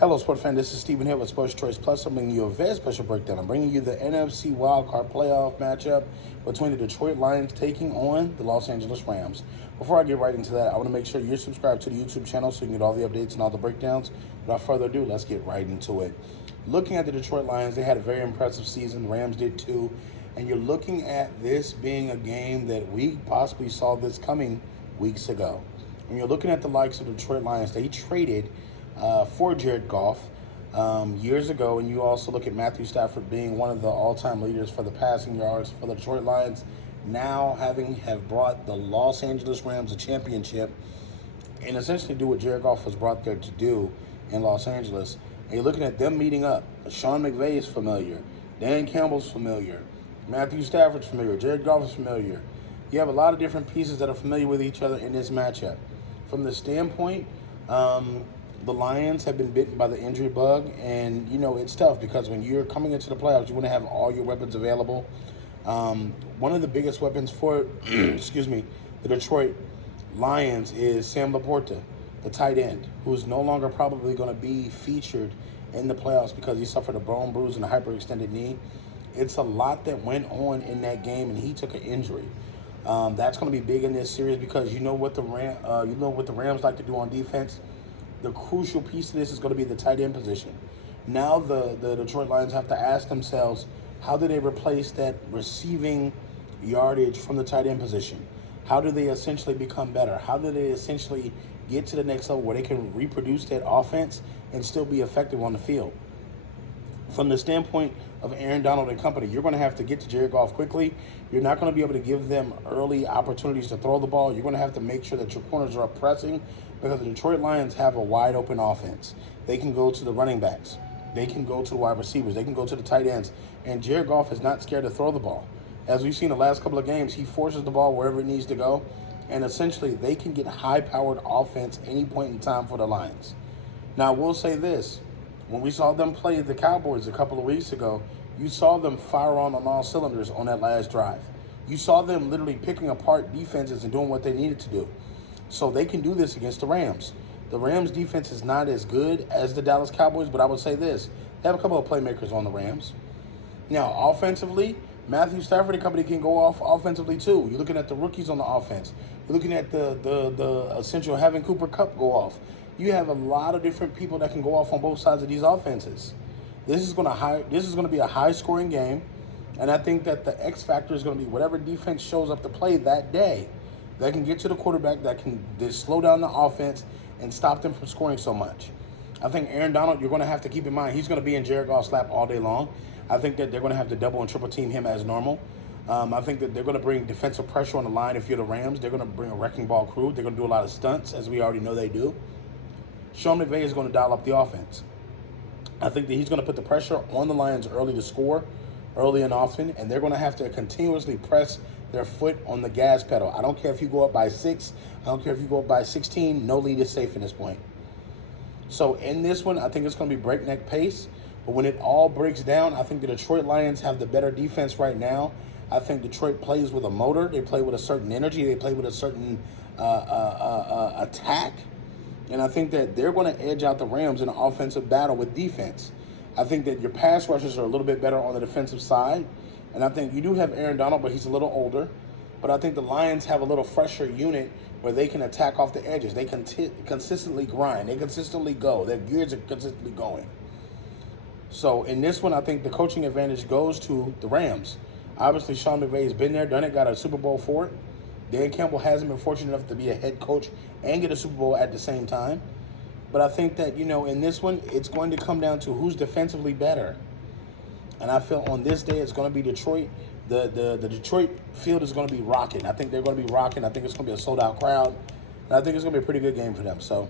Hello, sports fan. This is Stephen here with Sports Choice Plus. I'm bringing you a very special breakdown. I'm bringing you the NFC wildcard playoff matchup between the Detroit Lions taking on the Los Angeles Rams. Before I get right into that, I want to make sure you're subscribed to the YouTube channel so you can get all the updates and all the breakdowns. Without further ado, let's get right into it. Looking at the Detroit Lions, they had a very impressive season. The Rams did too. And you're looking at this being a game that we possibly saw this coming weeks ago. When you're looking at the likes of the Detroit Lions, they traded for Jared Goff years ago, and you also look at Matthew Stafford being one of the all-time leaders for the passing yards for the Detroit Lions, now have brought the Los Angeles Rams a championship and essentially do what Jared Goff was brought there to do in Los Angeles. And you're looking at them meeting up. Sean McVay is familiar. Dan Campbell's familiar. Matthew Stafford's familiar. Jared Goff is familiar. You have a lot of different pieces that are familiar with each other in this matchup. From the standpoint, the Lions have been bitten by the injury bug, and, you know, it's tough because when you're coming into the playoffs, you want to have all your weapons available. One of the biggest weapons for, excuse me, the Detroit Lions is Sam Laporta, the tight end, who is no longer probably going to be featured in the playoffs because he suffered a bone bruise and a hyperextended knee. It's a lot that went on in that game, and he took an injury. That's going to be big in this series because you know what the Rams like to do on defense. The crucial piece of this is going to be the tight end position. Now the Detroit Lions have to ask themselves, how do they replace that receiving yardage from the tight end position? How do they essentially become better? How do they essentially get to the next level where they can reproduce that offense and still be effective on the field? From the standpoint of Aaron Donald and company, you're going to have to get to Jared Goff quickly. You're not going to be able to give them early opportunities to throw the ball. You're going to have to make sure that your corners are up pressing because the Detroit Lions have a wide open offense. They can go to the running backs. They can go to the wide receivers. They can go to the tight ends. And Jared Goff is not scared to throw the ball. As we've seen the last couple of games, he forces the ball wherever it needs to go. And essentially, they can get high-powered offense any point in time for the Lions. Now, we'll say this. When we saw them play the Cowboys a couple of weeks ago, you saw them fire on all cylinders on that last drive. You saw them literally picking apart defenses and doing what they needed to do. So they can do this against the Rams. The Rams' defense is not as good as the Dallas Cowboys, but I would say this. They have a couple of playmakers on the Rams. Now, offensively, Matthew Stafford and company can go off offensively too. You're looking at the rookies on the offense. You're looking at the essential having Cooper Kupp go off. You have a lot of different people that can go off on both sides of these offenses. This is going to be a high-scoring game, and I think that the X factor is going to be whatever defense shows up to play that day that can get to the quarterback, that can slow down the offense and stop them from scoring so much. I think Aaron Donald, you're going to have to keep in mind, he's going to be in Jared Goff's lap all day long. I think that they're going to have to double and triple team him as normal. I think that they're going to bring defensive pressure on the line if you're the Rams. They're going to bring a wrecking ball crew. They're going to do a lot of stunts, as we already know they do. Sean McVay is going to dial up the offense. I think that he's going to put the pressure on the Lions early to score, early and often, and they're going to have to continuously press their foot on the gas pedal. I don't care if you go up by 6. I don't care if you go up by 16. No lead is safe in this point. So in this one, I think it's going to be breakneck pace. But when it all breaks down, I think the Detroit Lions have the better defense right now. I think Detroit plays with a motor. They play with a certain energy. They play with a certain attack. And I think that they're going to edge out the Rams in an offensive battle with defense. I think that your pass rushers are a little bit better on the defensive side. And I think you do have Aaron Donald, but he's a little older. But I think the Lions have a little fresher unit where they can attack off the edges. They can consistently grind. They consistently go. Their gears are consistently going. So in this one, I think the coaching advantage goes to the Rams. Obviously, Sean McVay has been there, done it, got a Super Bowl for it. Dan Campbell hasn't been fortunate enough to be a head coach and get a Super Bowl at the same time. But I think that, you know, in this one, it's going to come down to who's defensively better. And I feel on this day, it's going to be Detroit. The Detroit field is going to be rocking. I think they're going to be rocking. I think it's going to be a sold-out crowd. And I think it's going to be a pretty good game for them. So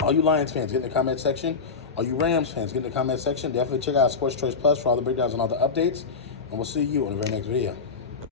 all you Lions fans, get in the comment section. All you Rams fans, get in the comment section. Definitely check out Sports Choice Plus for all the breakdowns and all the updates. And we'll see you on the very next video.